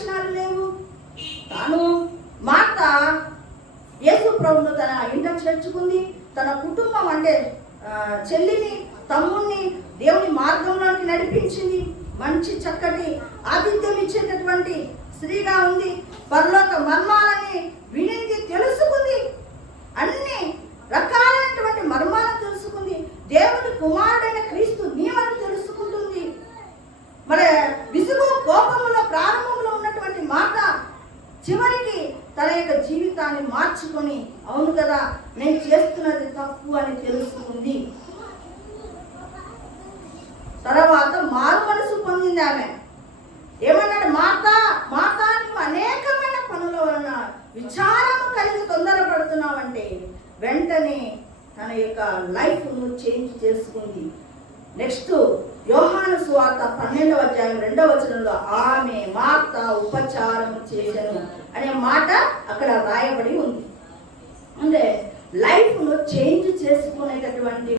లక్షణాలు లేవు. తాను మాత యేసు ప్రభును తన ఇంట చేర్చుకుంది. తన కుటుంబం అంటే చెల్లిని తమ్ముణ్ణి దేవుని మార్గంలోకి నడిపించింది. మంచి చక్కటి ఆతిథ్యం ఇచ్చేటటువంటి స్త్రీగా ఉంది. పరలోక మర్మాలని వినింది తెలుసుకుంది. అన్ని రకాలైనటువంటి మర్మాలను తెలుసుకుంది. దేవుని కుమారుడైన చివరికి తన యొక్క జీవితాన్ని మార్చుకొని అవును కదా నేను చేస్తున్నది తప్పు అని తెలుసుకుంది. తర్వాత మారు మనసు పొందింది ఆమె. ఏమన్నాడు? మాత మాత నువ్వు అనేకమైన పనుల వలన విచారము కలిగి తొందరపడుతున్నావంటే వెంటనే తన యొక్క లైఫ్ను చేంజ్ చేసుకుంది. నెక్స్ట్ యోహాను సువార్త పన్నెండవ అధ్యాయం రెండవ వచనంలో ఆమె మాత ఉపచారం చేశాను అనే మాట అక్కడ రాయబడి ఉంది. అంటే లైఫ్ను చేంజ్ చేసుకునేటటువంటి